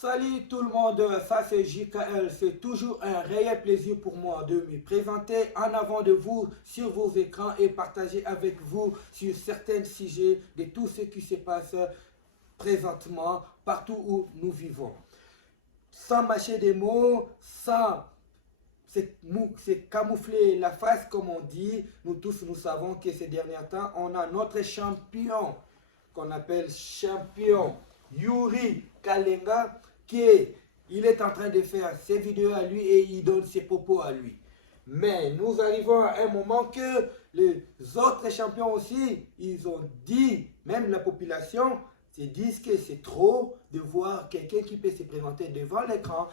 Salut tout le monde, ça c'est JKL. C'est toujours un réel plaisir pour moi de me présenter en avant de vous sur vos écrans et partager avec vous sur certains sujets de tout ce qui se passe présentement partout où nous vivons. Sans mâcher des mots, sans c'est camoufler la face comme on dit, nous tous nous savons que ces derniers temps, on a notre champion qu'on appelle champion Yuri Kalenga il est en train de faire ses vidéos à lui et il donne ses propos à lui. Mais nous arrivons à un moment que les autres champions aussi, ils ont dit, même la population, se disent que c'est trop de voir quelqu'un qui peut se présenter devant l'écran.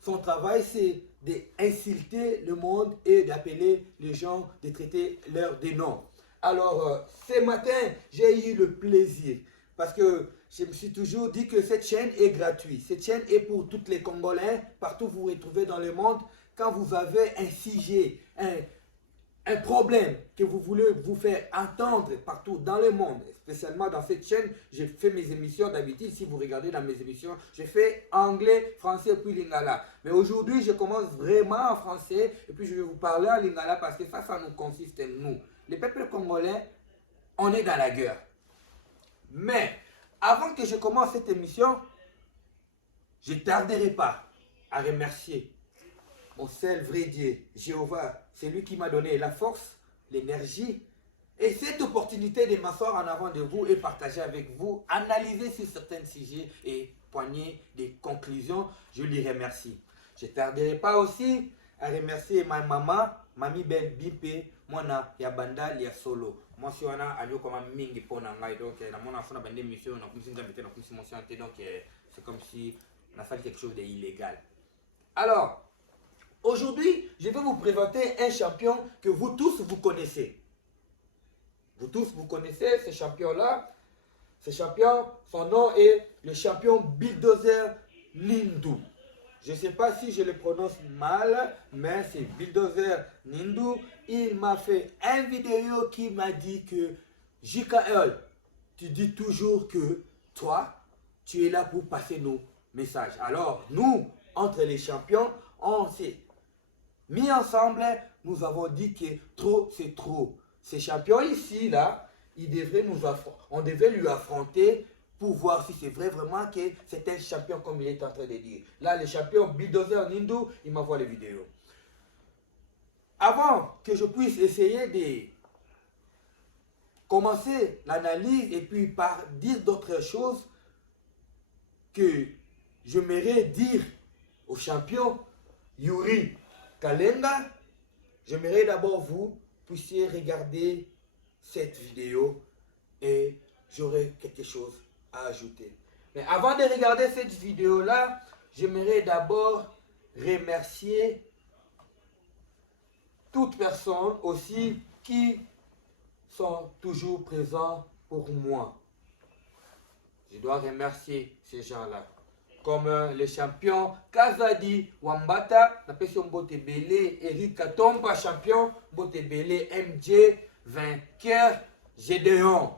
Son travail, c'est d'insulter le monde et d'appeler les gens, de traiter leurs des noms. Alors, ce matin, j'ai eu le plaisir parce que je me suis toujours dit que cette chaîne est gratuite. Cette chaîne est pour tous les Congolais, partout où vous vous retrouvez dans le monde. Quand vous avez un sujet, un problème que vous voulez vous faire entendre partout dans le monde, spécialement dans cette chaîne, je fais mes émissions d'habitude, si vous regardez dans mes émissions, je fais anglais, français puis lingala. Mais aujourd'hui, je commence vraiment en français et puis je vais vous parler en lingala parce que ça nous consiste nous. Les peuples congolais, on est dans la guerre. Mais avant que je commence cette émission, je ne tarderai pas à remercier mon seul vrai Dieu, Jéhovah. C'est lui qui m'a donné la force, l'énergie et cette opportunité de m'asseoir en avant de vous et partager avec vous, analyser sur certains sujets et poigner des conclusions. Je lui remercie. Je ne tarderai pas aussi à remercier ma maman, Mami Ben Bimpe, mwana ya banda ya solo. Moi si wana alio comme mingi pona ngai donc na mona fona bande mission na kumisi nzambete na kumisi motion donc c'est comme si on a fait quelque chose d'illégal. Alors, aujourd'hui, je vais vous présenter un champion que vous tous vous connaissez. Vous tous vous connaissez ce champion-là. Ce champion, son nom est le champion Bulldozer Nindu. Je ne sais pas si je le prononce mal, mais c'est Bulldozer Nindu. Il m'a fait une vidéo qui m'a dit que JKL, tu dis toujours que toi, tu es là pour passer nos messages. Alors, nous, entre les champions, on s'est mis ensemble, nous avons dit que trop, c'est trop. Ces champions ici, là, on devait lui affronter pour voir si c'est vrai vraiment que c'est un champion comme il est en train de dire. Là, le champion Bulldozer Nindu, il m'envoie les vidéos. Avant que je puisse essayer de commencer l'analyse et puis par dire d'autres choses que j'aimerais dire au champion Yuri Kalenga, j'aimerais d'abord vous puissiez regarder cette vidéo et j'aurai quelque chose à ajouter. Mais avant de regarder cette vidéo-là, j'aimerais d'abord remercier toutes personnes aussi qui sont toujours présents pour moi. Je dois remercier ces gens-là. Comme les champions Kazadi Wambata, Mbote Bele, Eric Katomba, champion, Mbote Bele, MJ, vainqueur, Gédéon,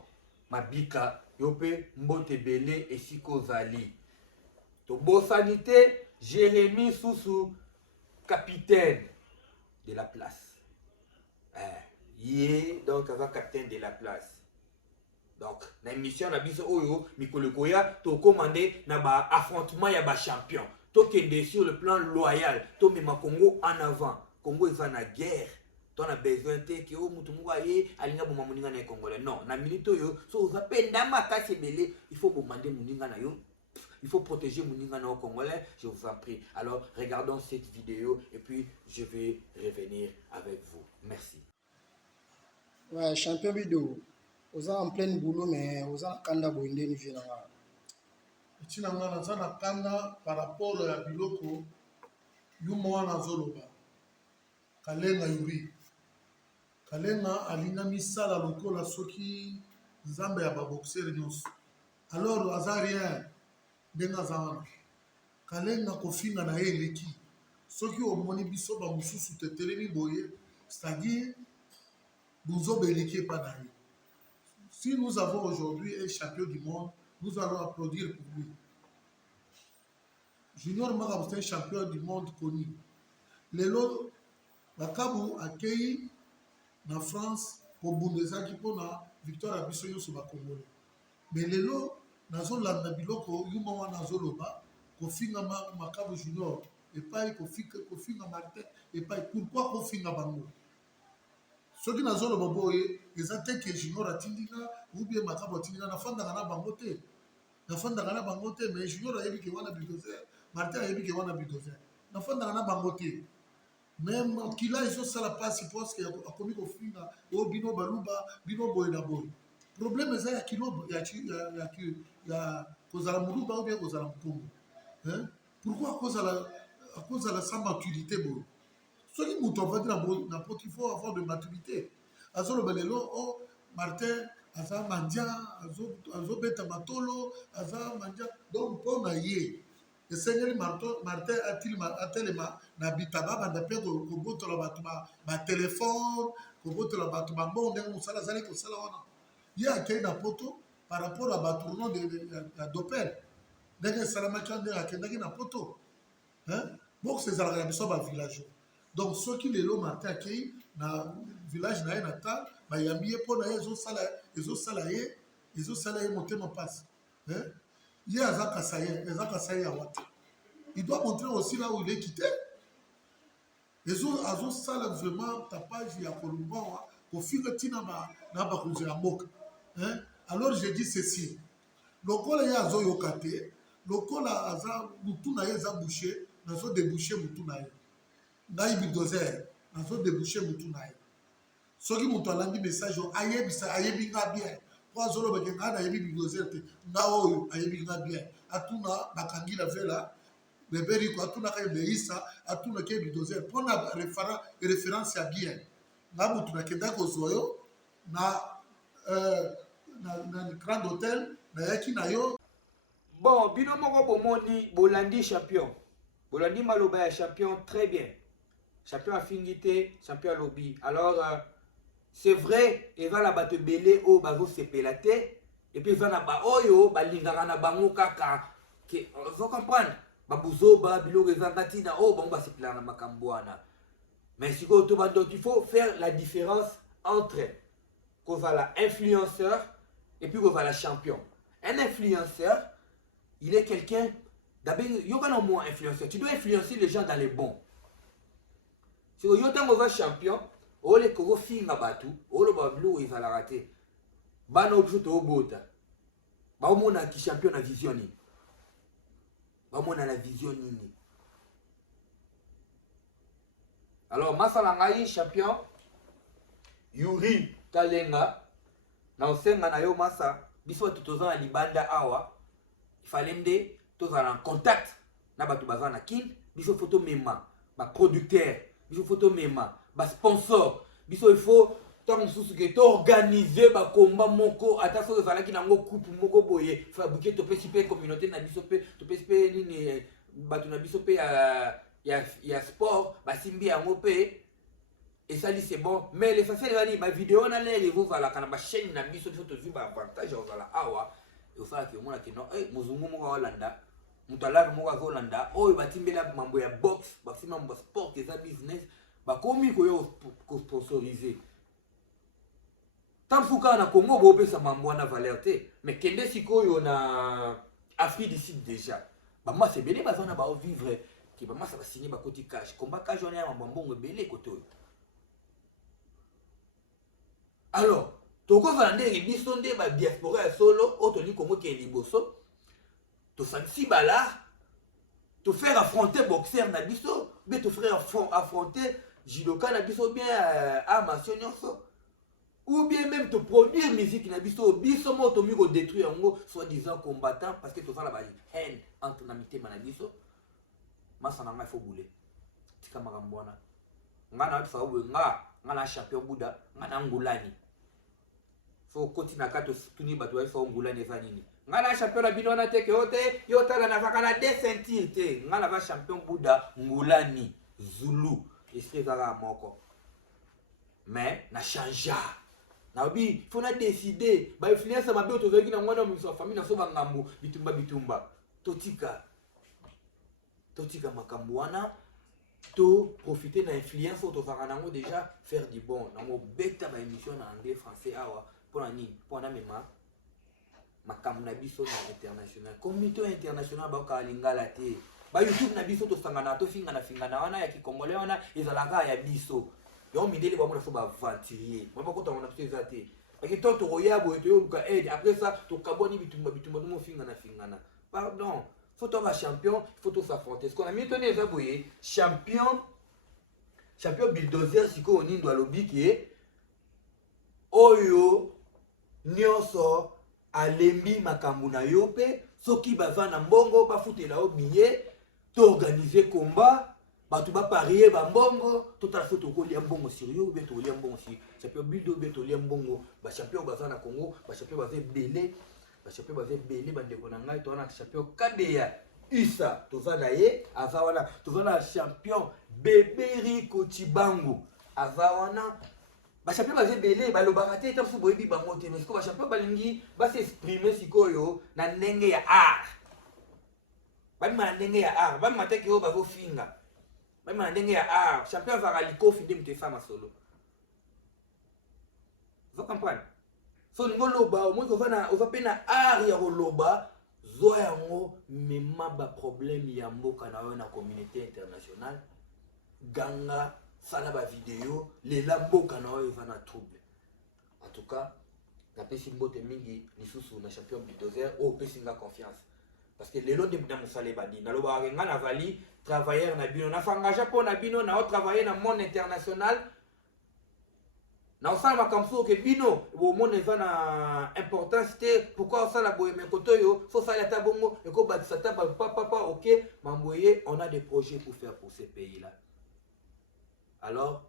Mabika, Yope, Mbote Bele et Siko Zali. Tobo Sanité, Jérémy Soussou, capitaine de la place. Donc, capitaine de la place. Donc, dans l'émission, na biso oyo, Mikolo Koya, to commandé na ba affrontement ya ba champion. To kende sur le plan loyal, to mema Congo en avant. Congo est en guerre. To na besoin te que o mutu mungu aye alinga boma muninga na Congolais. Non, na milito yo, so zapenda makasi belé, il faut bombarder muninga na yo. Il faut protéger muninga na Congolais, je vous en prie. Alors, regardons cette vidéo et puis je vais revenir avec vous. Merci. Ouais, champion vidéo. Vous êtes en plein boulot, mais vous êtes en kanda boinde ni vient là. Tina ngana zana kanda par rapport à biloko yumo wana zoloba. Kalenga Yuri. Kalenga alina misala lokola soki nzambe ya ba boxeur nyonso. Alors azarien denga zana. Kalenga kofinga na eleki. Soki omoni biso ba mususu tetelemi boye, c'est-à-dire nous obéliquez pas d'ailleurs. Si nous avons aujourd'hui un champion du monde, nous allons applaudir pour lui. Junior Makabu c'est un champion du monde connu. Lelo Makabu accueilli na France pour Bundesliga pour na victoire à biso sur Congolais. Mais lelo nazolanda biloko yuma wana nazoloba kofinga Makabu Junior et pas kofinga Martin et pas pourquoi kofinga bango. Soki nazoloba boye eza te ke Junior atindika ou bien Makabu atindika na fanda na bango te. Na fanda na bango te mais Junior ayebi ke wana bulldozer, Martin ayebi ke wana bulldozer. Na fanda na bango te. Même kila iso sala passe parce que akomi kofinga o bino baluba bino boye na boye. Problème eza ya kilo ya kozala muluba ou bien kozala mpungu. Hein? Pourquoi à cause de la sans maturité boye. Soki mutu avandi na poto il faut avoir de maturité. Azoloba lelo o Martin aza mandia azobeta matolo aza mandia donc mpona ye esengeli Martin atelema na bitaba banda mpe kobotola bato batelefone kobotola bato bango ndenge mosala azali kosala wana ye akei na poto par rapport à batournon ya dopel ndenge esalamaki wa ndenge akendaki na poto bokso ezalaka na biso bavillage donc soki lelo Martin akei na village na ye na ta bayambi ye mpo na ye ezosala ye motema mpasi ye aza kasa ye ya wata il doit montrer aussi là où il est quitté azosala vraiment tapage ya kolumbawa kofinga ntina na bakonzi ya mboka alors je dis ceci lokola ye azoyoka te lokola aza mutu na ye eza bouché nazodebouche mutu na ye ngai bulldozer nazodebouche mutu na ye soki moto alandi message ayebi nga bien po azolobake ngai nayebi bulldozer te nga oyo ayebi nga bien atuna bakangi na vela beberiko atunaka ye meisa atunaki ye bulldozer mpo na référence ya bien nga motu nakendaki kozwa yo na grand hôtel nayaki na yo. Bon, bino moko bomoni bolandi champion bolandi maloba ya champion très bien champion afingité champion alobi alors c'est vrai eza na bato ebele oyo bazosepela te epuis eza na baoyo balingaka na bango kaka vous comprendre babuzoba biloko ezanga ntina oyo bango basepelaka na makambo wana mais sikoyo toba donc il faut faire la différence entre kozala influenceur et puis kozala champion. Un influenceur il est quelqu'un d'abord yokana mo influenceur tu dois influencer les gens dans les bons sikoyo yo ntango oza champion ole kofinga bato oloba biloko ezalaka te bana obiso toobota baomona ki champion na vision nini baomona na vision nini alors masala ngai champion Yuri Kalenga na osenga na yo masa biso bato toza na libanda awa ifale nde tozala en contact na bato baza na kine biso foto mema baproducteur biso foto mema basponsor biso il faut ntango mosusu ke toorganize bakomba moko ata soki ezalaki nango coupe moko boye fabuke topesi mpe communauté na biso mpe topesi mpe nini bato na biso mpe ya sport basimbi yango mpe esali c'est bon mais l'essentiel ezali bavideo na lere ezozalaka na bachaîne na biso biso tozwi baavantage ya kozala awa ezosalaki omonaki no mozungu moko aolanda moto alave moko azolanda oyo batimbela mambo ya boxe bafimi mambo ya sport eza business bakomi koyo kosponsorize ntango kaka na Congo boopesa mambo wana valeur te mais kende sikoyo na Afrique du Sud déjà bamasa ebele baza na baovivre ke bamasa basinye bakoti cash komba cash wana ya mambo mbongo ebele kote oyo alors tokozala ndenge biso nde badiaspora ya solo oyo toli Congo ke liboso tosanisi bala tofaire affronter boxeur na biso be tofaire affronter judoka na biso bien armation nyonso ou bien même te produire musique na biso mo to mi ko détruire yango soi-disant combattant parce que tozala ba haine entre na mitema na biso masana ngai fo boule tika makambo wana nga na tsa obo nga na champion buda nga na ngulani fo koti na kato tuni bato wa fo ngulani eza nini nga na champion na bino na teke ote yo tala na vaka na descentir te nga na ba champion buda ngulani Zulu esprit zala moko mais na changea na bi faut na décider ba influence ma be tozaki na ngwana mu famille na so bangambo bitumba totika totika makambo wana to profiter de l'influence tozalaka nango déjà faire du bon nango beta ba émission na anglais français awa mpona nini mpona mema makambo na biso na international communauté internationale baokaa lingala te ba YouTube na biso tosangana tofingana wana ya kikongole wana ezalaka ya biso yo mindele bamona so baventurier mabakota mona biso eza te parce que toi tokoya boye toyoluka aide après ça tokabwani bitumba fingana pardon faut toi ba champion faut tout s'affronter ce qu'on a mis tonné eza boye champion bulldozer siko onindo alobi ke oyo nyonso alembi makambo na yo pe soki baza na mbongo bafutela yo billet to organiser combat bato baparie bambongo totala so tokolia mbongo sérieux be tokolia mbongo si champion bulldozer be tolia mbongo ba champion baza na Congo ba champion baza belé bandeko na ngai toana champion Kabeya Isa toza na ye aza wana toza na champion Beberi Kochibangu aza wana ba champion baza belé balobaka te taso boyebi bango te mais ko ba champion balingi ba s'exprimer sikoyo na ndenge ya art bamima na ndenge ya art bamima te kio bazofinga bamima na ndenge ya art champion azaka likofi nde moto esama solo vous comprenez so ningo loba omoi oza mpe na art ya koloba zwa yango mema baproblème ya mboka na yo na communauté internationale ganga sala bavideo lela mboka na yo eza na trouble en tout cas napesi mbote mingi lisusu na champion bulldozer oyo opesi nga confiance parce que lelo nde na mosala ebandi nalobaka nga nazali travailleur na bino nafangage mpo na bino na otravaille na monde international na osala makambo so ke bino bomona eza na importance te pourquoi osala boye me koto oyo so osali ata bongo ekobakisa ata papa ok mamboye on a des projets pour faire pour ces pays là alors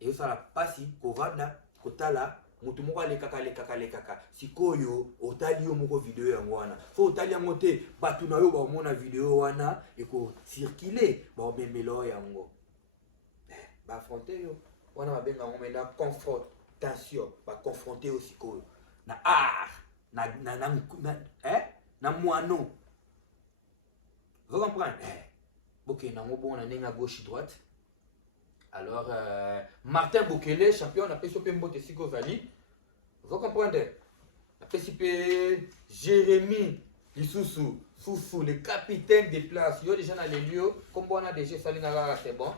ezosala pasi kovanda kotala motu moko alekaka sikoyo otali yo moko video yango wana so otali yango te bato na yo baomona video wana ekocircule baomemela yango baaffronte yo wana babenga yango mena confrontation baconfronte yo sikoyo na art na moano vous comprenez bokenda yango bongo na ndenge ya gauche droite. Alors, Martin Bukele, champion, on a fait super mbote si kozali. Vous comprenez? On a fait super Jérémy Lisusu, Sousou, le capitaine des places. Yo déjà dans les lieux, comme on a déjà Salingara, c'est bon.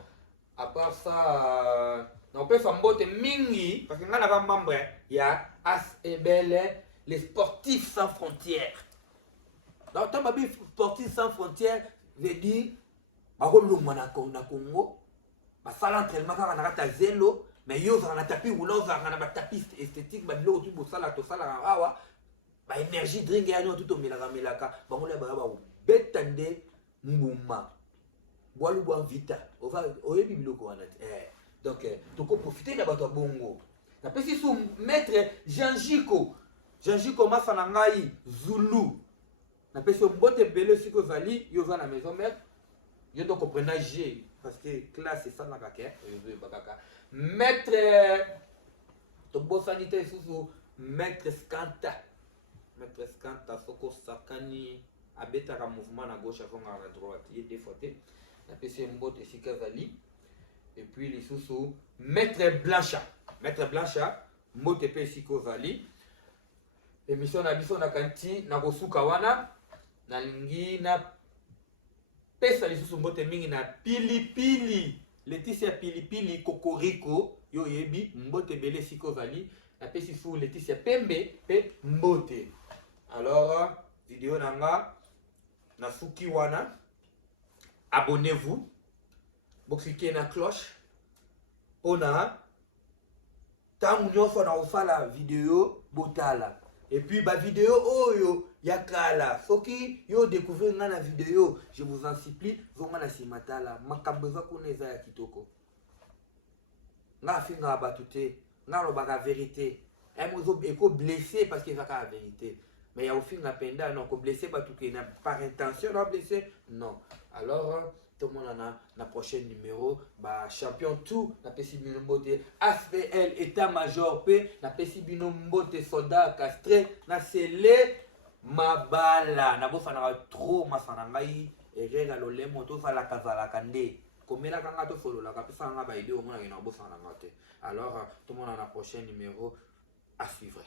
À part ça, on peut faire mbote mingi, parce que nous avons membre, il y a ASEBL, les sportifs sans frontières. Donc, tant que sportifs sans frontières, veut dire, on a Congo. Basala entraînement kaka na kata zelo mais yo za na tapis roulant za na tapis esthétique ba bilo tout bosala to sala awa ba énergie drink ya no tout melaka bango le ba betande mbuma boalu bwa vita ova oyebi biloko wana donc toko profiter na bato bongo na pesi sou maître Jean-Jiko masa na ngai Zulu na pesi mbote bele siko zali yo za na maison maître yo donc comprendre G parce que classe c'est ça na kaka maître to bosanité sous maître Skanta soko sakani abetaka mouvement na gauche avant à droite il est défaité na PC mbote sikazali et puis les sous maître Blancha mbote pe sikozali émission na biso na kanti na kosuka wana na lingi na pesa lisusu mbote mingi na pilipili Laetitia pilipili kokoriko yo yebi mbote bele sikozali na pesi fu Laetitia pembe pe mbote. Alors vidéo nanga na suki wana abonnez-vous cliquez na cloche pona tangu nyonso na osala vidéo botala et puis ba vidéo oyo yakala soki yo découvrir nga na vidéo je vous en supplie zonga na simatala makambo za kuneza ya kitoko nga finga batu te nga lobaka vérité mozo eko blessé parce que zaka la vérité mais ya ofinga penda non ko blessé batu ke na par intention na blessé non alors tout le monde na prochain numéro ba champion tout na pesi bino mbote ASPL état major p na pesi bino mbote soldat castré na scellé mabala nabosanaka trop masana ngai erreur lolemo tozalaka zalaka nde komelaka nga tosololaka pesaka nga baide omonaka na bosana nga te. Alors tomona na prochain numéro à suivre.